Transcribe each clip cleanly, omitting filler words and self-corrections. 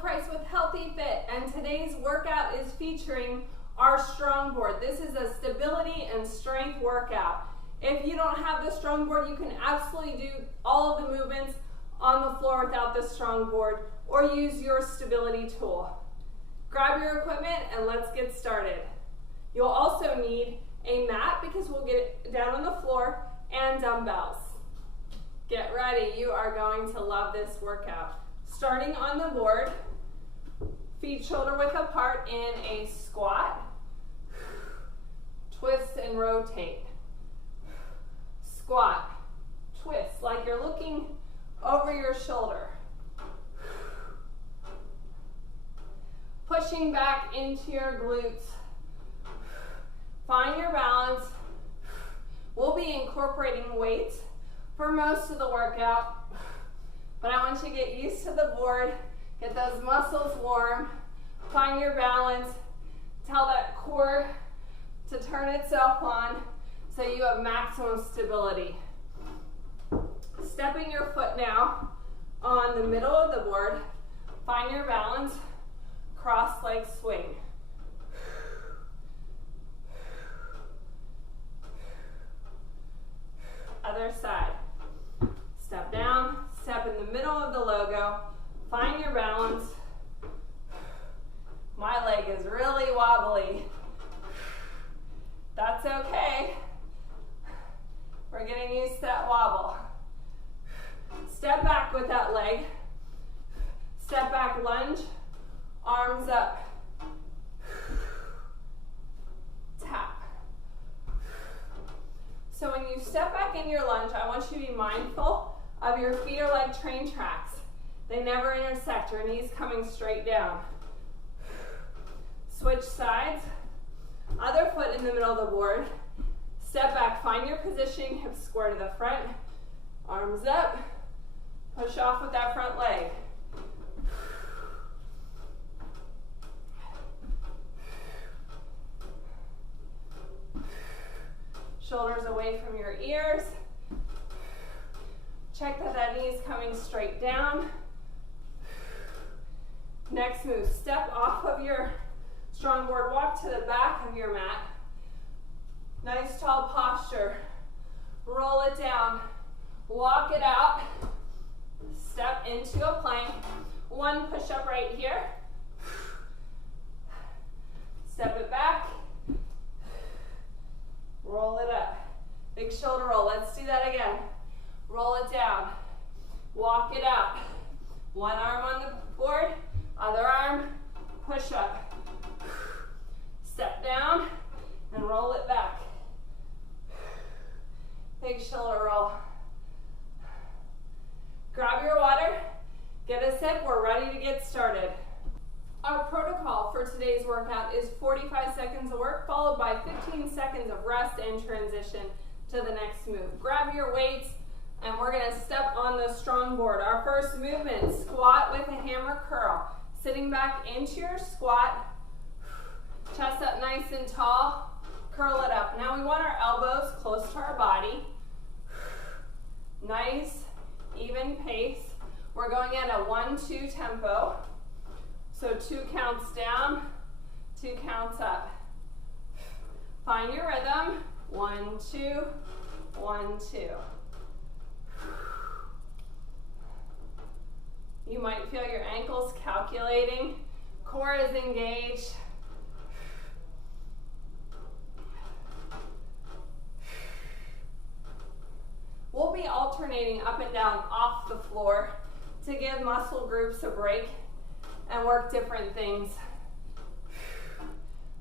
Price with Healthy Fit, and today's workout is featuring our Strongboard. This is a stability and strength workout. If you don't have the Strongboard, you can absolutely do all of the movements on the floor without the Strongboard, or use your stability tool. Grab your equipment and let's get started. You'll also need a mat because we'll get down on the floor, and dumbbells. Get ready, you are going to love this workout. Starting on the board, feet shoulder width apart in a squat. Twist and rotate. Squat, twist, like you're looking over your shoulder. Pushing back into your glutes. Find your balance. We'll be incorporating weights for most of the workout, but I want you to get used to the board, get those muscles warm, find your balance, tell that core to turn itself on so you have maximum stability. Stepping your foot now on the middle of the board, find your balance, cross leg swing. Other side. Step down, step in the middle of the logo, find your balance. My leg is really wobbly. That's okay. We're getting used to that wobble. Step back with that leg. Step back lunge, arms up. Tap. So when you step back in your lunge, I want you to be mindful of your feet are like train tracks. They never intersect, your knees coming straight down. Switch sides. Other foot in the middle of the board. Step back, find your position, hips square to the front, arms up. Push off with that front leg. Shoulders away from your ears. Check that that knee is coming straight down. Next move, step off of your Strongboard, walk to the back of your mat. Nice tall posture. Roll it down. Walk it out. Step into a plank. One push up right here. Step it back. Roll it up. Big shoulder roll. Let's do that again. Roll it down. Walk it out. One arm on the board, other arm, push up. Step down and roll it back. Big shoulder roll. Grab your water, get a sip, we're ready to get started. Our protocol for today's workout is 45 seconds of work followed by 15 seconds of rest and transition to the next move. Grab your weights and we're going to step on the Strongboard. Our first movement, squat with a hammer curl. Sitting back into your squat, chest up nice and tall, curl it up. Now we want our elbows close to our body. Nice, even pace. We're going at a 1-2 tempo. So 2 counts down, 2 counts up. Find your rhythm. 1, 2, 1, 2. You might feel your ankles calculating. Core is engaged. We'll be alternating up and down off the floor to give muscle groups a break and work different things.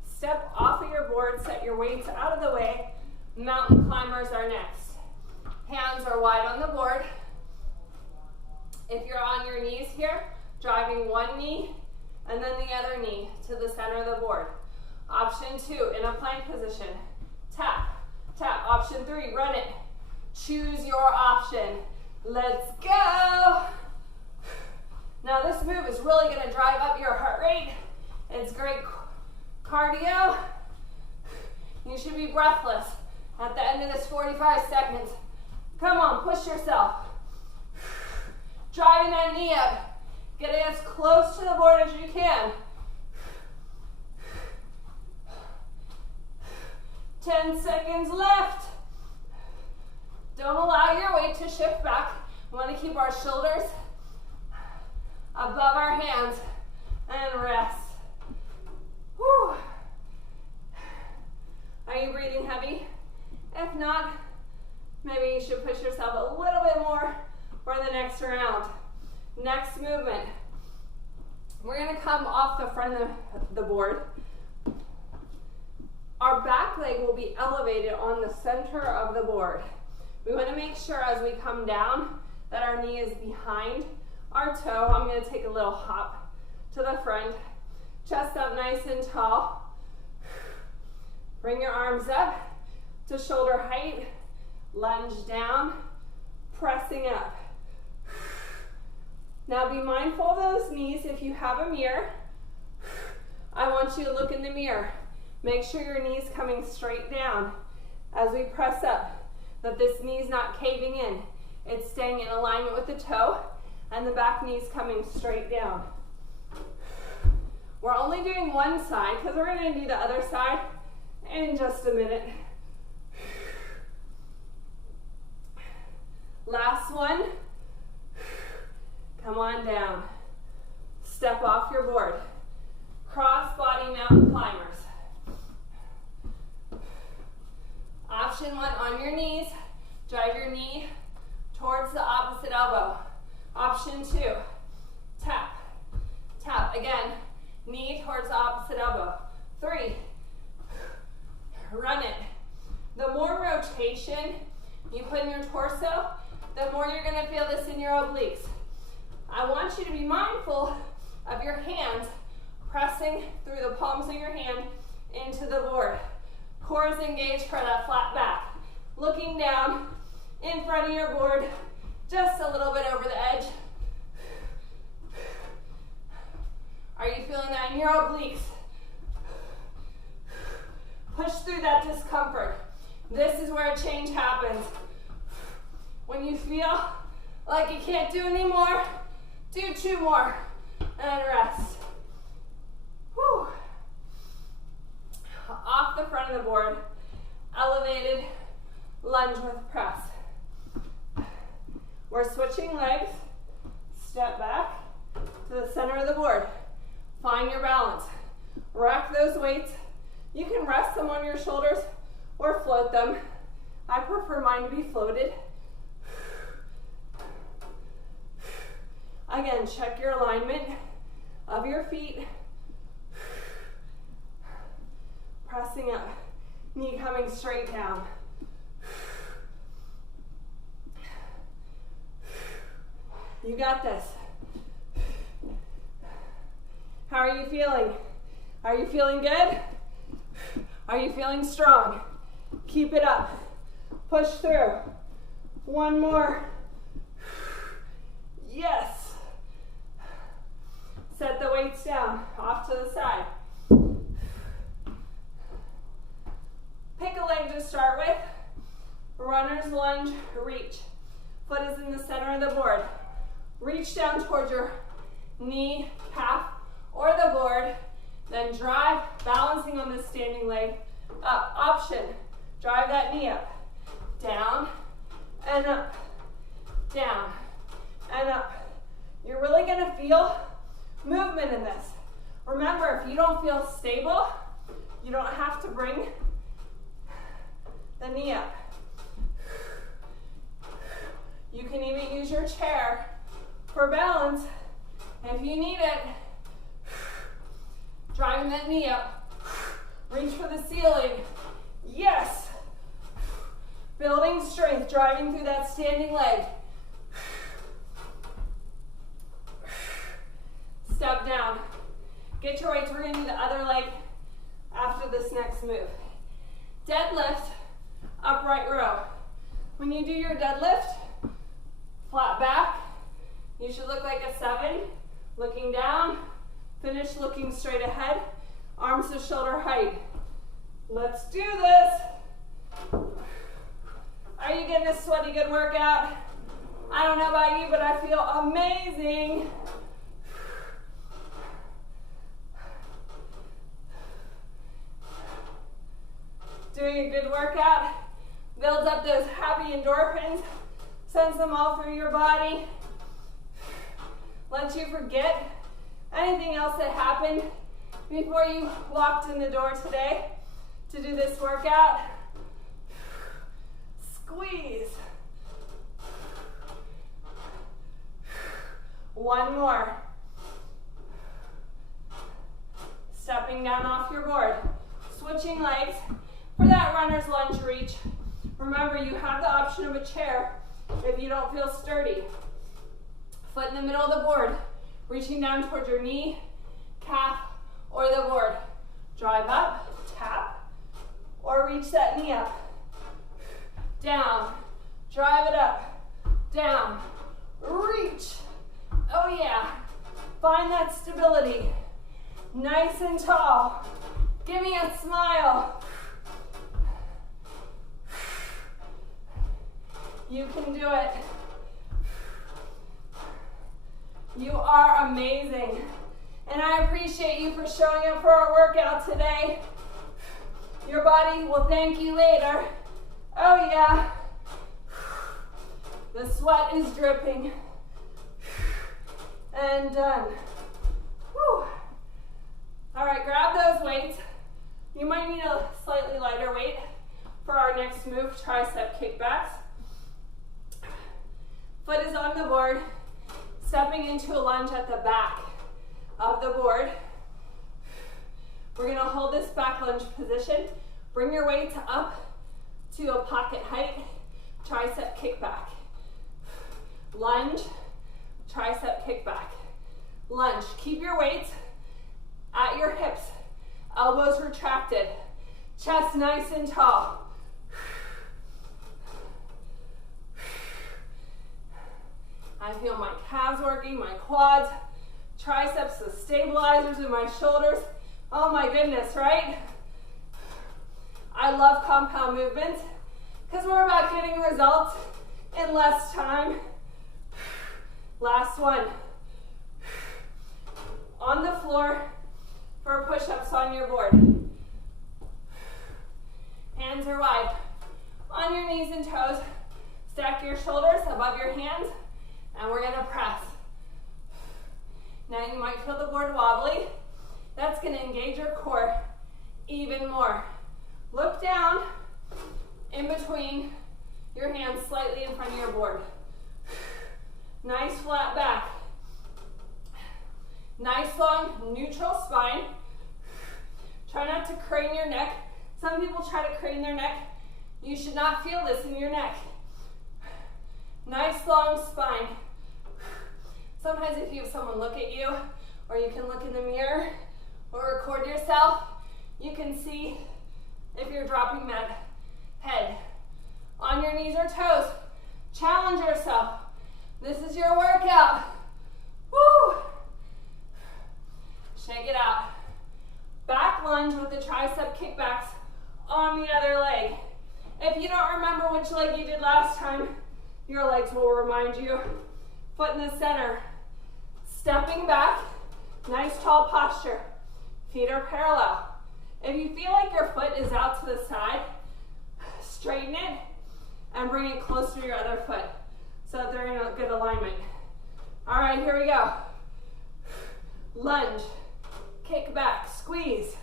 Step off of your board, set your weights out of the way. Mountain climbers are next. Hands are wide on the board. If you're on your knees here, driving one knee and then the other knee to the center of the board. Option 2, in a plank position. Tap, tap. Option 3, run it. Choose your option. Let's go. Now this move is really going to drive up your heart rate. It's great cardio. You should be breathless at the end of this 45 seconds. Come on, push yourself. Driving that knee up. Get as close to the board as you can. 10 seconds left. Don't allow your weight to shift back. We want to keep our shoulders above our hands and rest. Whew. Are you breathing heavy? If not, maybe you should push yourself a little bit more for the next round. Next movement. We're going to come off the front of the board. Our back leg will be elevated on the center of the board. We want to make sure as we come down that our knee is behind our toe. I'm going to take a little hop to the front. Chest up nice and tall. Bring your arms up to shoulder height. Lunge down, pressing up. Now be mindful of those knees. If you have a mirror, I want you to look in the mirror. Make sure your knee's coming straight down as we press up, that this knee's not caving in. It's staying in alignment with the toe, and the back knee's coming straight down. We're only doing one side because we're going to do the other side in just a minute. Last one. Come on down. Step off your board. Cross-body mountain climbers. Option one, on your knees, drive your knee towards the opposite elbow. Option two, tap, tap. Again, knee towards the opposite elbow. 3, run it. The more rotation you put in your torso, the more you're going to feel this in your obliques. I want you to be mindful of your hands pressing through the palms of your hand into the board. Core is engaged for that flat back. Looking down in front of your board, just a little bit over the edge. Are you feeling that in your obliques? Push through that discomfort. This is where a change happens. When you feel like you can't do anymore, do 2 more and rest. Whew. Off the front of the board, elevated lunge with press. We're switching legs. Step back to the center of the board. Find your balance. Rack those weights. You can rest them on your shoulders or float them. I prefer mine to be floated. Again, check your alignment of your feet. Pressing up, knee coming straight down. You got this. How are you feeling? Are you feeling good? Are you feeling strong? Keep it up. Push through. 1 more. Yes. Set the weights down, off to the side. Pick a leg to start with. Runner's lunge, reach. Foot is in the center of the board. Reach down towards your knee, calf, or the board. Then drive, balancing on the standing leg, up. Option, drive that knee up. Down and up. Down and up. You're really going to feel movement in this. Remember, if you don't feel stable, you don't have to bring the knee up. You can even use your chair for balance if you need it. Driving that knee up. Reach for the ceiling. Yes. Building strength, driving through that standing leg. Step down. Get your weights. We're going to do the other leg after this next move. Deadlift, upright row. When you do your deadlift, flat back. You should look like a 7. Looking down. Finish looking straight ahead. Arms to shoulder height. Let's do this. Are you getting a sweaty good workout? I don't know about you, but I feel amazing. a good workout. Builds up those happy endorphins, sends them all through your body. Lets you forget anything else that happened before you walked in the door today to do this workout. Squeeze. One more. Stepping down off your board. Switching legs for that runner's lunge reach. Remember, you have the option of a chair if you don't feel sturdy. Foot in the middle of the board, reaching down towards your knee, calf, or the board. Drive up, tap, or reach that knee up. Down, drive it up, down, reach. Oh yeah, find that stability. Nice and tall. Give me a smile. You can do it. You are amazing. And I appreciate you for showing up for our workout today. Your body will thank you later. Oh yeah. The sweat is dripping. And done. Whew. All right, grab those weights. You might need a slightly lighter weight for our next move, tricep kickbacks. Foot is on the board, stepping into a lunge at the back of the board. We're gonna hold this back lunge position. Bring your weights up to a pocket height, tricep kickback. Lunge, tricep kickback. Lunge, keep your weights at your hips, elbows retracted, chest nice and tall. I feel my calves working, my quads, triceps, the stabilizers in my shoulders. Oh my goodness, right? I love compound movements because we're about getting results in less time. Last one. On the floor for push-ups on your board. Hands are wide. On your knees and toes, stack your shoulders above your hands, and we're gonna press. Now you might feel the board wobbly. That's gonna engage your core even more. Look down in between your hands slightly in front of your board. Nice flat back. Nice long neutral spine. Try not to crane your neck. Some people try to crane their neck. You should not feel this in your neck. Nice long spine. Sometimes if you have someone look at you, or you can look in the mirror, or record yourself, you can see if you're dropping that head. On your knees or toes, challenge yourself. This is your workout. Woo! Shake it out. Back lunge with the tricep kickbacks on the other leg. If you don't remember which leg you did last time, your legs will remind you. Foot in the center. Stepping back, nice tall posture. Feet are parallel. If you feel like your foot is out to the side, straighten it and bring it close to your other foot so that they're in a good alignment. All right, here we go. Lunge, kick back, squeeze.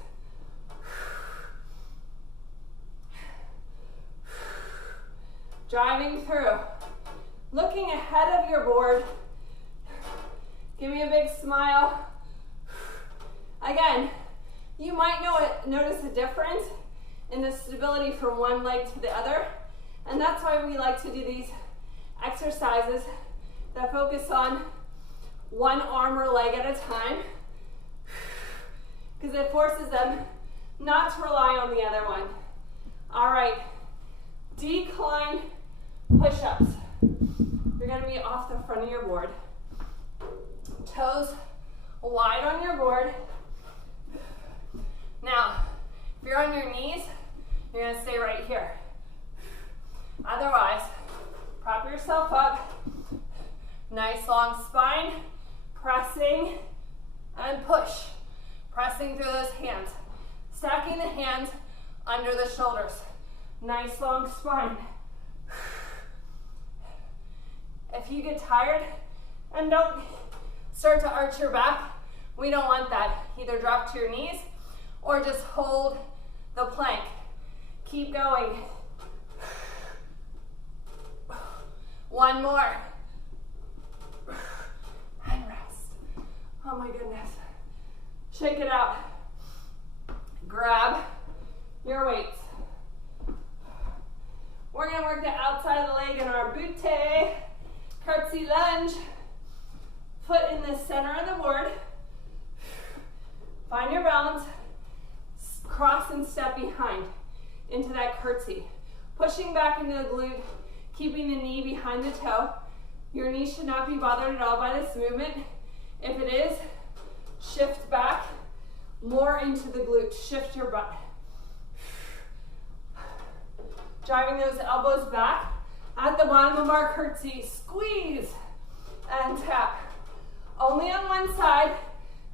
Driving through. Looking ahead of your board. Give me a big smile. Again, you might notice a difference in the stability from one leg to the other, and that's why we like to do these exercises that focus on one arm or leg at a time, because it forces them not to rely on the other one. All right, decline push-ups. You're gonna be off the front of your board. Toes wide on your board. Now, if you're on your knees, you're gonna stay right here. Otherwise, prop yourself up. Nice long spine, pressing and push. Pressing through those hands. Stacking the hands under the shoulders. Nice long spine. If you get tired and don't start to arch your back, we don't want that. Either drop to your knees or just hold the plank. Keep going. One more. And rest. Oh my goodness. Shake it out. Grab your weights. We're going to work the outside of the leg in our butte, curtsy lunge. Foot in the center of the board. Find your balance. Cross and step behind into that curtsy. Pushing back into the glute, keeping the knee behind the toe. Your knee should not be bothered at all by this movement. If it is, shift back more into the glute. Shift your butt. Driving those elbows back at the bottom of our curtsy. Squeeze and tap. Only on one side.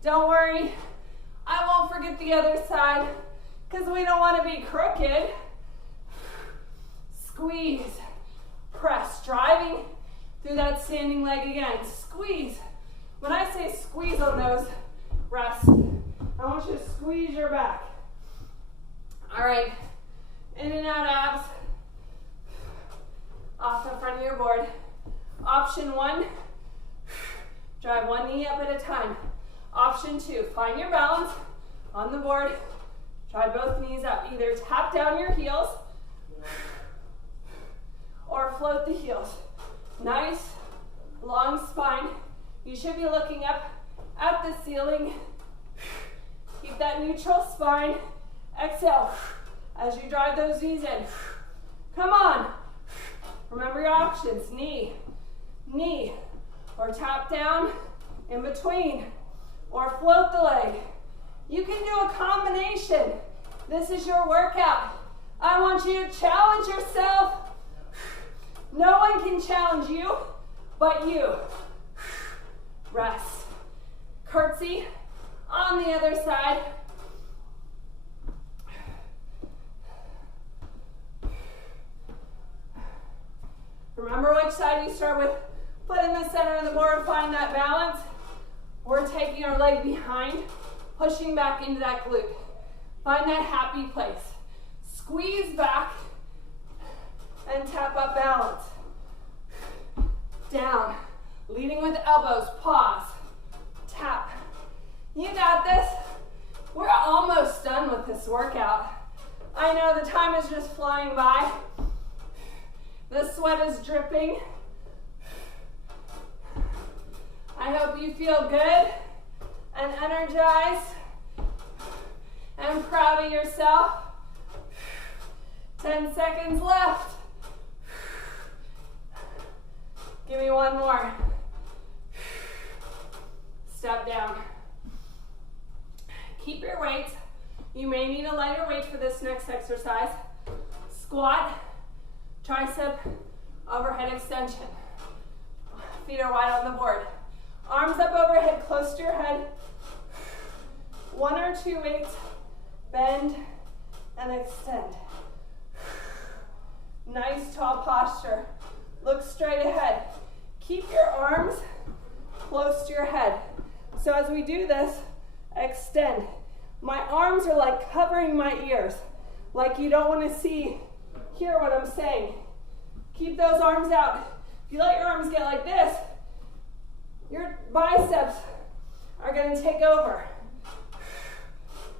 Don't worry. I won't forget the other side because we don't want to be crooked. Squeeze. Press. Driving through that standing leg again. Squeeze. When I say squeeze on those, rest. I want you to squeeze your back. All right. In and out abs. Off the front of your board. Option one, drive one knee up at a time. Option two, find your balance on the board. Drive both knees up. Either tap down your heels or float the heels. Nice, long spine. You should be looking up at the ceiling. Keep that neutral spine. Exhale as you drive those knees in. Come on. Remember your options, knee, knee, or tap down in between, or float the leg. You can do a combination. This is your workout. I want you to challenge yourself. No one can challenge you but you. Rest. Curtsy on the other side. Remember which side you start with. Foot in the center of the board, find that balance. We're taking our leg behind, pushing back into that glute. Find that happy place. Squeeze back and tap up balance. Down, leading with elbows, pause, tap. You got this. We're almost done with this workout. I know the time is just flying by. The sweat is dripping. I hope you feel good and energized and proud of yourself. 10 seconds left. Give me one more. Step down. Keep your weight. You may need a lighter weight for this next exercise. Squat. Tricep overhead extension. Feet are wide on the board. Arms up overhead, close to your head. One or two weights. Bend and extend. Nice tall posture. Look straight ahead. Keep your arms close to your head. So as we do this, extend. My arms are like covering my ears, like you don't want to hear what I'm saying. Keep those arms out. If you let your arms get like this, your biceps are going to take over.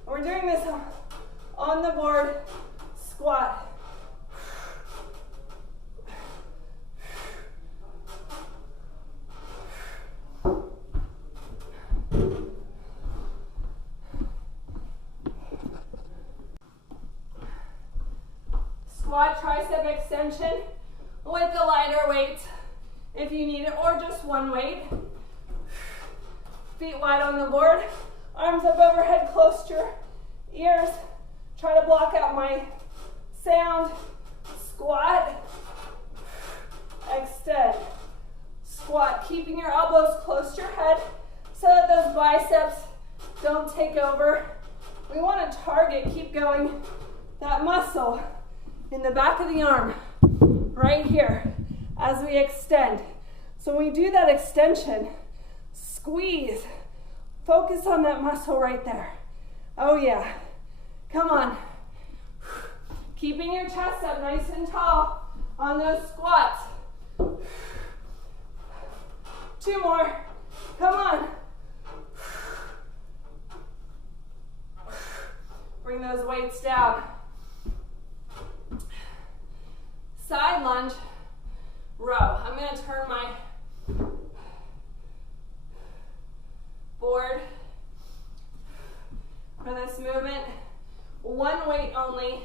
We're doing this on the board squat. Squat tricep extension with the lighter weight if you need it, or just one weight. Feet wide on the board, arms up overhead close to your ears. Try to block out my sound. Squat, extend. Squat, keeping your elbows close to your head so that those biceps don't take over. We want to target, keep going, that muscle in the back of the arm, right here, as we extend. So when we do that extension, squeeze, focus on that muscle right there. Oh yeah, come on. Keeping your chest up nice and tall on those squats. 2 more, come on. Bring those weights down. Side lunge row. I'm going to turn my board for this movement. 1 weight only.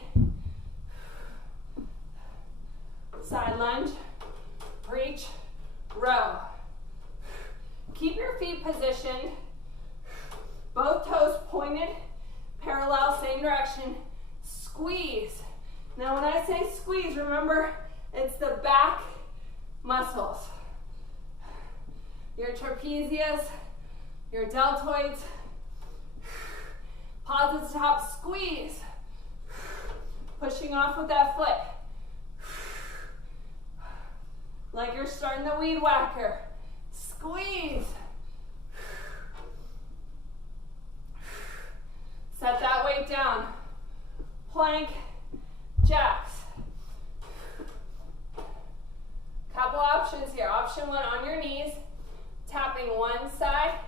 Side lunge, reach, row. Keep your feet positioned, both toes pointed, parallel, same direction. Squeeze. Now when I say squeeze, remember it's the back muscles. Your trapezius, your deltoids. Pause at the top, squeeze. Pushing off with that foot. Like you're starting the weed whacker. Squeeze. Set that weight down. Plank, jacks. Couple options here. Option 1, on your knees, tapping one side,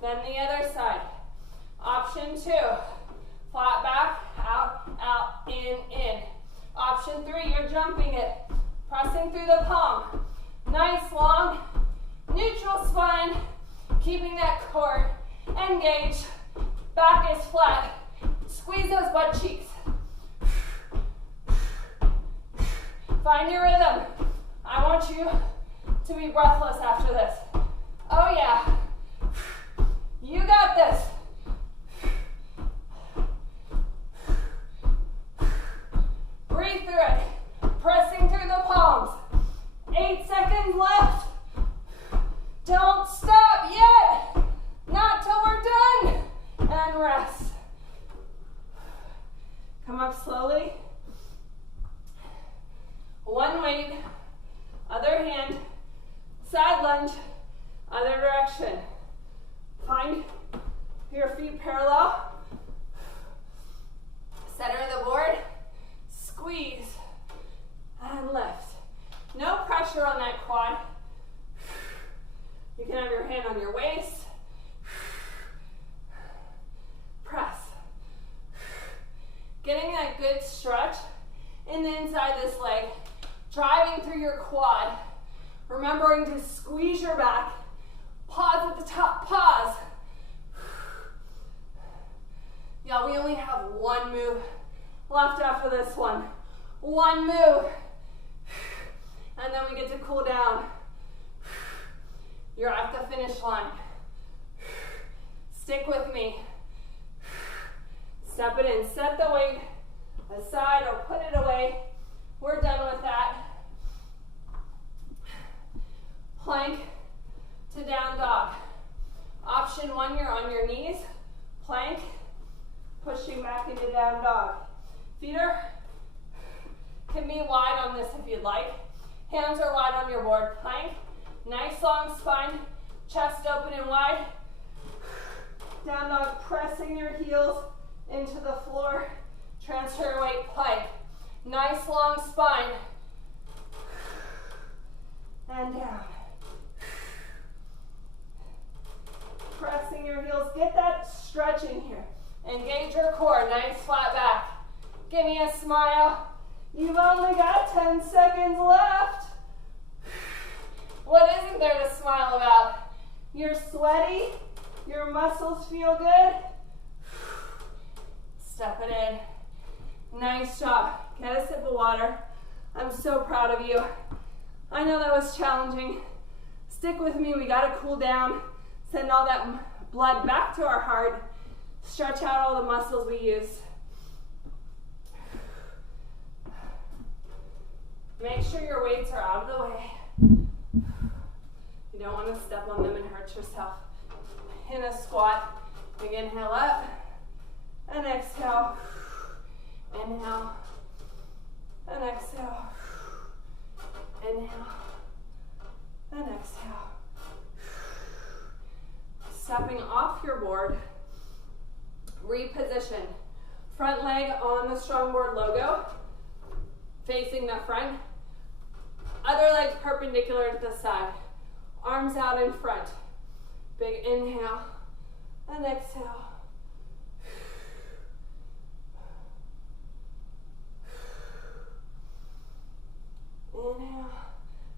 then the other side. Option 2, flat back, out, out, in. Option 3, you're jumping it, pressing through the palm. Nice, long, neutral spine, keeping that core engaged. Back is flat. Squeeze those butt cheeks. Find your rhythm. I want you to be breathless after this. Oh yeah. You got this. Breathe through it. Pressing through the palms. 8 seconds left. Don't stop yet. Not till we're done. And rest. Come up slowly. 1 weight, other hand, side lunge, other direction. Find your feet parallel. Center of the board, squeeze, and lift. No pressure on that quad. You can have your hand on your waist. Press. Getting that good stretch in the inside of this leg, driving through your quad, remembering to squeeze your back, pause at the top, pause. Y'all, we only have 1 move left after this one. 1 move. And then we get to cool down. You're at the finish line. Stick with me. Step it in. Set the weight aside or put it away. We're done with that. Plank to down dog. Option 1, you're on your knees. Plank, pushing back into down dog. Feet can be wide on this if you'd like. Hands are wide on your board. Plank, nice long spine, chest open and wide. Down dog, pressing your heels into the floor. Transfer your weight, plank. Nice long spine. And down. Pressing your heels. Get that stretch in here. Engage your core. Nice flat back. Give me a smile. You've only got 10 seconds left. What isn't there to smile about? You're sweaty. Your muscles feel good. Step it in. Nice job. Get a sip of water. I'm so proud of you. I know that was challenging. Stick with me. We got to cool down. Send all that blood back to our heart. Stretch out all the muscles we use. Make sure your weights are out of the way. You don't want to step on them and hurt yourself. In a squat, big inhale up and exhale. Inhale and exhale. Inhale and exhale. Stepping off your board, reposition. Front leg on the Strongboard logo, facing the front. Other leg perpendicular to the side. Arms out in front. Big inhale and exhale. Inhale,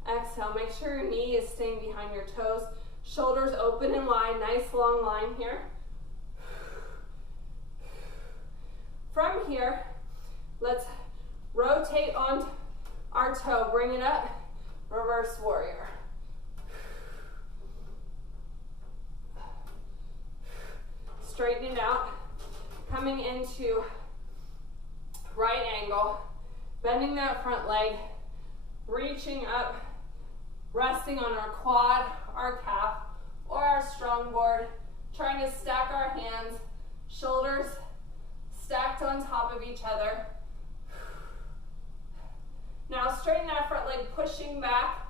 exhale. Make sure your knee is staying behind your toes. Shoulders open and wide, nice long line here. From here, let's rotate on our toe, bring it up, reverse warrior. Straighten it out, coming into right angle, bending that front leg, reaching up, resting on our quad, our calf, or our Strongboard, trying to stack our hands, shoulders stacked on top of each other. Now straighten that front leg, pushing back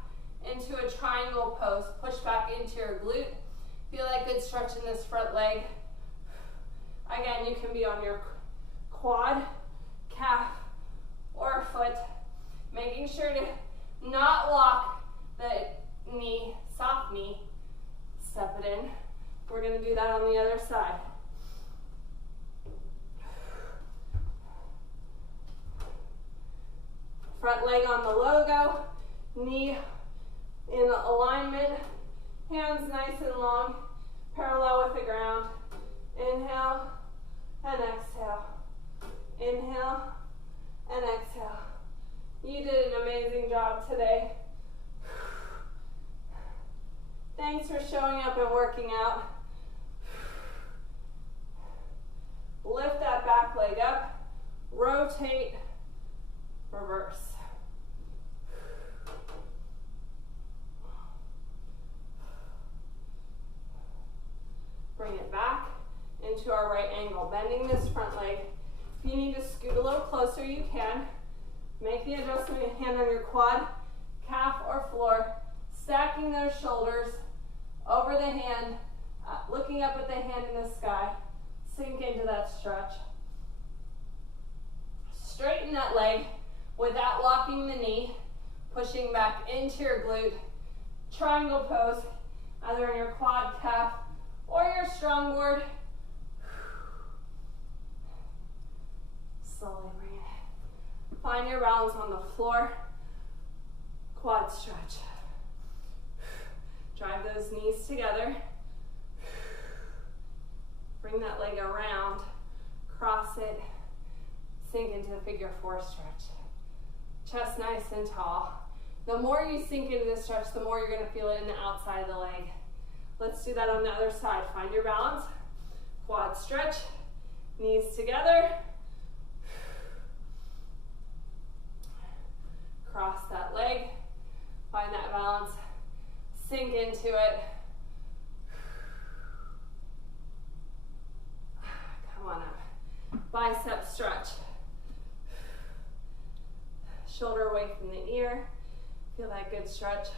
into a triangle pose. Push back into your glute. Feel that good stretch in this front leg. Again, you can be on your quad, calf, or foot. Making sure to not lock the knee, soft knee. Step it in. We're going to do that on the other side. Front leg on the logo, knee in alignment, hands nice and long, parallel with the ground. Inhale and exhale. Inhale and exhale. You did an amazing job today. Thanks for showing up and working out. Lift that back leg up, rotate, reverse. Bring it back into our right angle, bending this front leg. If you need to scoot a little closer, you can. Make the adjustment, hand on your quad, calf, or floor, stacking those shoulders over the hand, looking up at the hand in the sky. Sink into that stretch. Straighten that leg without locking the knee, pushing back into your glute. Triangle pose, either in your quad, calf, or your Strongboard. Slowly bring it. Find your balance on the floor. Quad stretch. Drive those knees together. Bring that leg around. Cross it. Sink into a figure four stretch. Chest nice and tall. The more you sink into this stretch, the more you're going to feel it in the outside of the leg. Let's do that on the other side. Find your balance. Quad stretch. Knees together. Cross that leg. Find that balance. Sink into it. Come on up. Bicep stretch. Shoulder away from the ear. Feel that good stretch.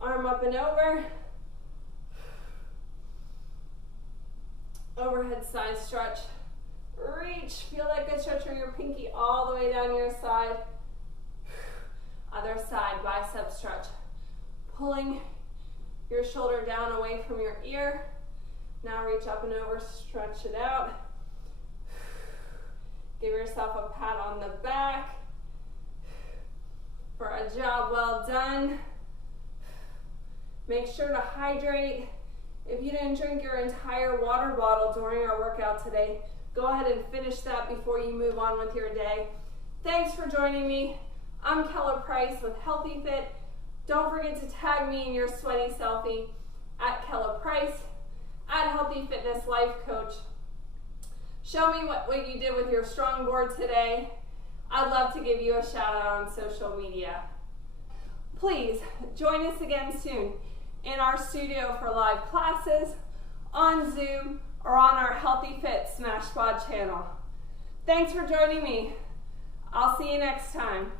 Arm up and over. Overhead side stretch. Reach. Feel that good stretch from your pinky all the way down your side. Other side, bicep stretch. Pulling your shoulder down away from your ear. Now reach up and over, stretch it out. Give yourself a pat on the back for a job well done. Make sure to hydrate. If you didn't drink your entire water bottle during our workout today, go ahead and finish that before you move on with your day. Thanks for joining me. I'm Keller Price with Healthy Fit. Don't forget to tag me in your sweaty selfie at Keller Price, at Healthy Fitness Life Coach. Show me what you did with your Strongboard today. I'd love to give you a shout out on social media. Please join us again soon in our studio for live classes, on Zoom, or on our Healthy Fit Smash Squad channel. Thanks for joining me. I'll see you next time.